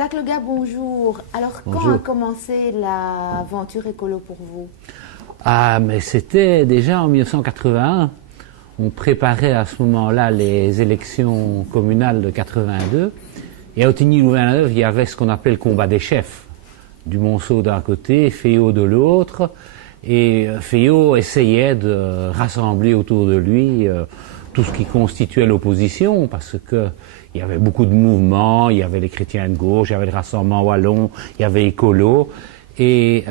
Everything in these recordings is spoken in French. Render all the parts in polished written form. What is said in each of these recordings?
Jacques Legat, bonjour. Alors, Bonjour. quand a commencé l'aventure écolo pour vous? Ah, mais c'était déjà en 1981. On préparait à ce moment-là les élections communales de 82. Et à Ottignies-Louvain-la-Neuve, il y avait ce qu'on appelait le combat des chefs. Dumonceau d'un côté, Féot de l'autre. Et Féot essayait de rassembler autour de lui tout ce qui constituait l'opposition, parce que il y avait beaucoup de mouvements, il y avait les chrétiens de gauche, il y avait le Rassemblement Wallon, il y avait Écolo. Et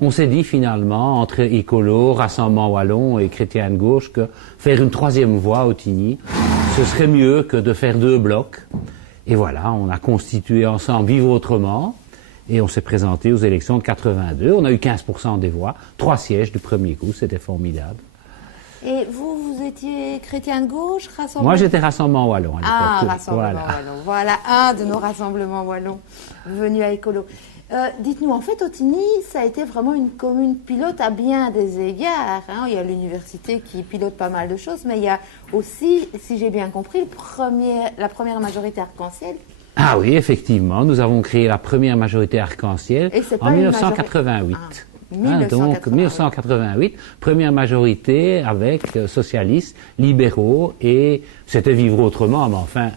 on s'est dit finalement, entre Écolo, Rassemblement Wallon et chrétiens de gauche, que faire une troisième voie à Ottignies, ce serait mieux que de faire deux blocs. Et voilà, on a constitué ensemble Vivre Autrement, et on s'est présenté aux élections de 82. On a eu 15% des voix, 3 sièges du premier coup, c'était formidable. Et vous étiez chrétien de gauche, Rassemblement? Moi, j'étais Rassemblement Wallon à l'époque. Ah, Rassemblement voilà. Wallon. Voilà un de nos rassemblements wallons venus à Écolo. Dites-nous, en fait, Ottignies, ça a été vraiment une commune pilote à bien des égards. Hein. Il y a l'université qui pilote pas mal de choses, mais il y a aussi, si j'ai bien compris, la première majorité arc-en-ciel. Ah oui, effectivement, nous avons créé la première majorité arc-en-ciel en 1988. Donc 1988, première majorité avec socialistes, libéraux, et c'était Vivre Autrement, mais enfin,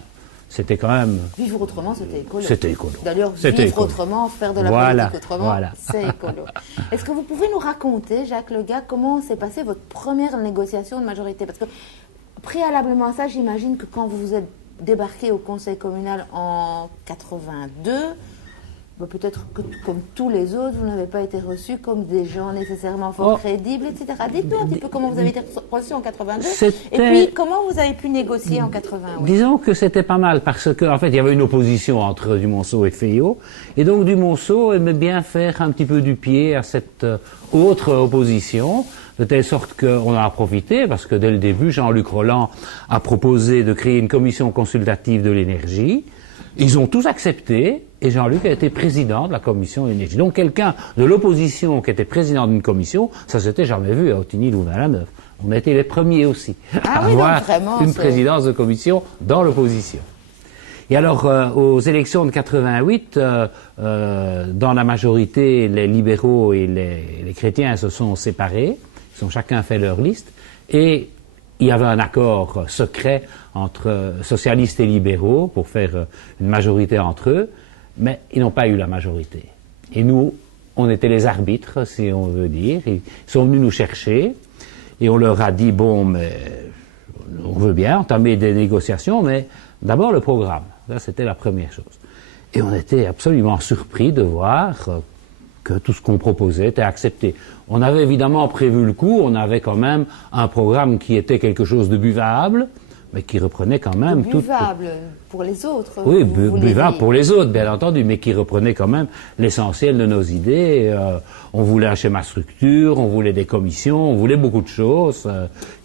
c'était quand même... Vivre Autrement, c'était Écolo. C'était Écolo. D'ailleurs, Vivre Autrement, faire de la politique autrement, c'est Écolo. Est-ce que vous pouvez nous raconter, Jacques Legat, comment s'est passée votre première négociation de majorité? Parce que préalablement à ça, j'imagine que quand vous vous êtes débarqué au conseil communal en 82, peut-être que, comme tous les autres, vous n'avez pas été reçus comme des gens nécessairement fort crédibles, etc. Dites-nous un petit peu comment vous avez été reçus en 82, et puis comment vous avez pu négocier en 88. Disons que c'était pas mal, parce qu'en fait, il y avait une opposition entre Dumonceau et Féot, et donc Dumonceau aimait bien faire un petit peu du pied à cette autre opposition, de telle sorte qu'on en a profité, parce que dès le début, Jean-Luc Roland a proposé de créer une commission consultative de l'énergie. Ils ont tous accepté, et Jean-Luc a été président de la commission de l'énergie. Donc quelqu'un de l'opposition qui était président d'une commission, ça s'était jamais vu à Ottignies-Louvain-la-Neuve. On a été les premiers aussi à avoir une présidence de commission dans l'opposition. Et alors, aux élections de 88, dans la majorité, les libéraux et les chrétiens se sont séparés, ils ont chacun fait leur liste, et il y avait un accord secret entre socialistes et libéraux pour faire une majorité entre eux, mais ils n'ont pas eu la majorité. Et nous, on était les arbitres, si on veut dire. Ils sont venus nous chercher et on leur a dit, bon, mais on veut bien entamer des négociations, mais d'abord le programme. Ça, c'était la première chose. Et on était absolument surpris de voir que tout ce qu'on proposait était accepté. On avait évidemment prévu le coup, on avait quand même un programme qui était quelque chose de buvable, mais qui reprenait quand même tout... Buvable pour les autres. Oui, buvable pour les autres, bien entendu, mais qui reprenait quand même l'essentiel de nos idées. On voulait un schéma structure, on voulait des commissions, on voulait beaucoup de choses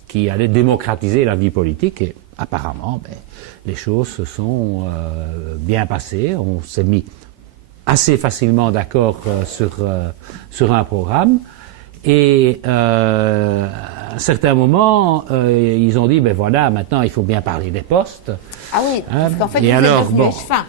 qui allaient démocratiser la vie politique, et apparemment, les choses se sont bien passées. On s'est mis assez facilement d'accord sur un programme. Et à un certain moment, ils ont dit, ben voilà, maintenant il faut bien parler des postes. Ah oui, parce qu'en fait, ils étaient devenus échevins.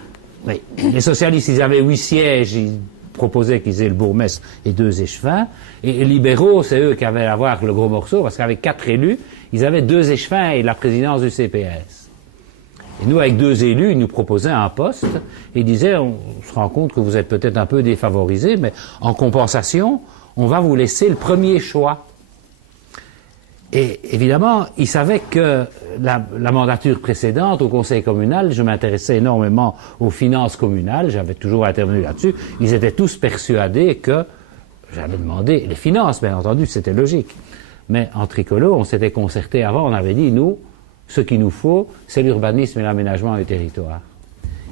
Oui, les socialistes, ils avaient 8 sièges, ils proposaient qu'ils aient le bourgmestre et 2 échevins. Et les libéraux, c'est eux qui avaient à avoir le gros morceau, parce qu'avec 4 élus, ils avaient 2 échevins et la présidence du CPS. Et nous, avec 2 élus, ils nous proposaient un poste, et ils disaient, on se rend compte que vous êtes peut-être un peu défavorisés, mais en compensation, on va vous laisser le premier choix. Et évidemment, ils savaient que la mandature précédente au conseil communal, je m'intéressais énormément aux finances communales, j'avais toujours intervenu là-dessus, ils étaient tous persuadés que, j'avais demandé, les finances, bien entendu, c'était logique, mais entre Écolo, on s'était concerté avant, on avait dit, nous, ce qu'il nous faut, c'est l'urbanisme et l'aménagement du territoire.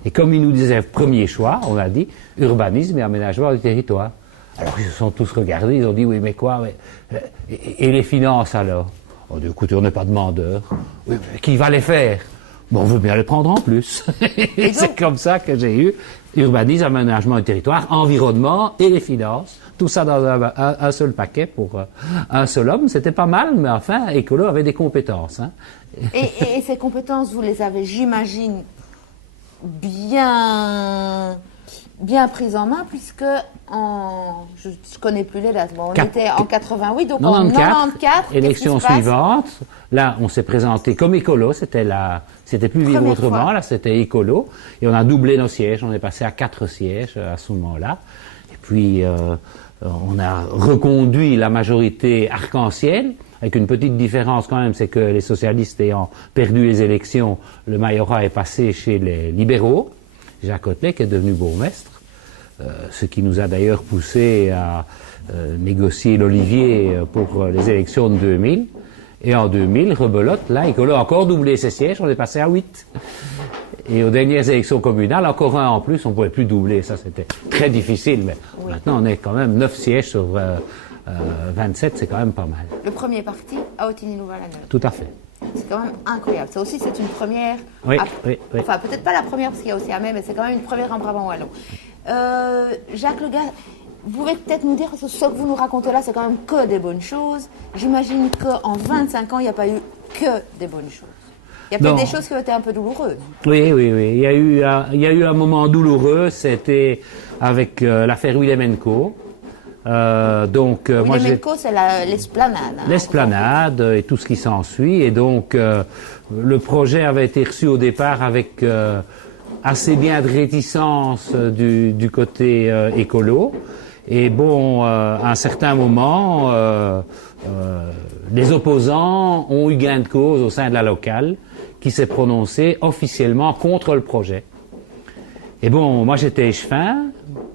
Et comme ils nous disaient premier choix, on a dit urbanisme et aménagement du territoire. Alors ils se sont tous regardés, ils ont dit oui mais quoi, et les finances alors? On dit écoutez, on n'est pas demandeur. Oui, mais qui va les faire? Bon, on veut bien les prendre en plus. Et c'est comme ça que j'ai eu urbanisme, aménagement du territoire, environnement et les finances. Tout ça dans un seul paquet pour un seul homme. C'était pas mal, mais enfin, Écolo avait des compétences. Hein. Et ces compétences, vous les avez, j'imagine, bien prise en main, puisque je ne connais plus les dates. Bon, on était en 88, donc 94, en 94, élection suivante. Là, on s'est présenté comme écolo, c'était plus vivre autrement, là c'était écolo, et on a doublé nos sièges, on est passé à 4 sièges à ce moment-là. Et puis, on a reconduit la majorité arc-en-ciel, avec une petite différence quand même, c'est que les socialistes ayant perdu les élections, le majorat est passé chez les libéraux. Jacques Otlet qui est devenu bourgmestre, ce qui nous a d'ailleurs poussé à négocier l'Olivier pour les élections de 2000. Et en 2000, rebelote, là, Écolo a encore doublé ses sièges, on est passé à 8. Et aux dernières élections communales, encore un en plus, on ne pouvait plus doubler, ça c'était très difficile, mais maintenant on est quand même 9 sièges sur 27, c'est quand même pas mal. Le premier parti à Ottignies-Louvain-la-Neuve. Tout à fait. C'est quand même incroyable. Ça aussi, c'est une première. Oui, oui. Enfin, peut-être pas la première, parce qu'il y a aussi Amay, mais c'est quand même une première en Brabant wallon. Jacques Legard, vous pouvez peut-être nous dire, ce que vous nous racontez là, c'est quand même que des bonnes choses. J'imagine qu'en 25 ans, il n'y a pas eu que des bonnes choses. Il y a peut-être des choses qui ont été un peu douloureuses. Oui. Il y a eu un moment douloureux, c'était avec l'affaire Willem & Co. Willem & Co, c'est l'esplanade. L'esplanade et tout ce qui s'ensuit. Et donc, le projet avait été reçu au départ avec assez bien de réticence du côté écolo. Et bon, à un certain moment, les opposants ont eu gain de cause au sein de la locale, qui s'est prononcé officiellement contre le projet. Et bon, moi j'étais échevin.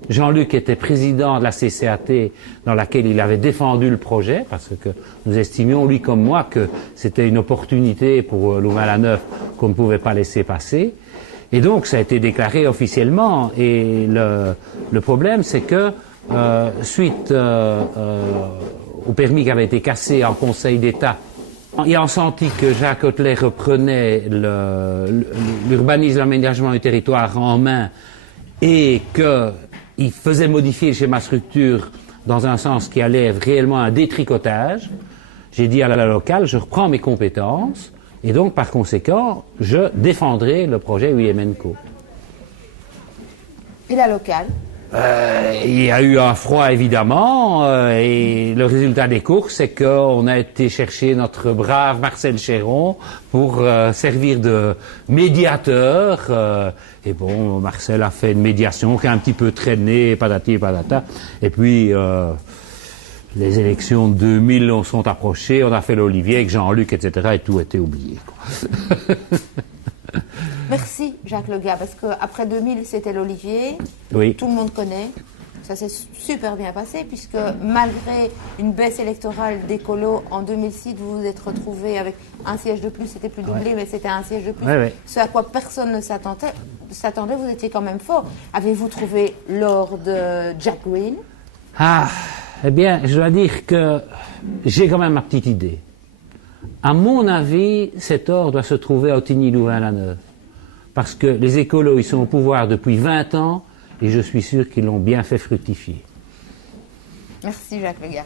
Jean-Luc était président de la CCAT dans laquelle il avait défendu le projet parce que nous estimions, lui comme moi, que c'était une opportunité pour Louvain-la-Neuve qu'on ne pouvait pas laisser passer. Et donc ça a été déclaré officiellement. Et le problème, c'est que suite au permis qui avait été cassé en Conseil d'État, ayant senti que Jacques Otlet reprenait l'urbanisme, l'aménagement du territoire en main et qu'il faisait modifier le schéma structure dans un sens qui allait réellement à un détricotage, j'ai dit à la locale, je reprends mes compétences et donc par conséquent, je défendrai le projet Willem & Co. Et la locale? Il y a eu un froid évidemment et le résultat des courses c'est qu'on a été chercher notre brave Marcel Chéron pour servir de médiateur et bon Marcel a fait une médiation qui a un petit peu traîné patati patata et puis les élections de 2000 sont approchées, on a fait l'Olivier avec Jean-Luc etc. et tout était oublié quoi. Merci Jacques Legard, parce qu'après 2000, c'était l'Olivier. Oui. Tout le monde connaît. Ça s'est super bien passé, puisque malgré une baisse électorale d'écolo, en 2006, vous vous êtes retrouvé avec un siège de plus, c'était plus doublé, mais c'était un siège de plus. Ce à quoi personne ne s'attendait, vous étiez quand même fort. Avez-vous trouvé l'or de Jack Green? Eh bien, je dois dire que j'ai quand même ma petite idée. À mon avis, cet or doit se trouver à Ottignies-Louvain-la-Neuve. Parce que les écolos, ils sont au pouvoir depuis 20 ans et je suis sûr qu'ils l'ont bien fait fructifier. Merci Jacques Legard.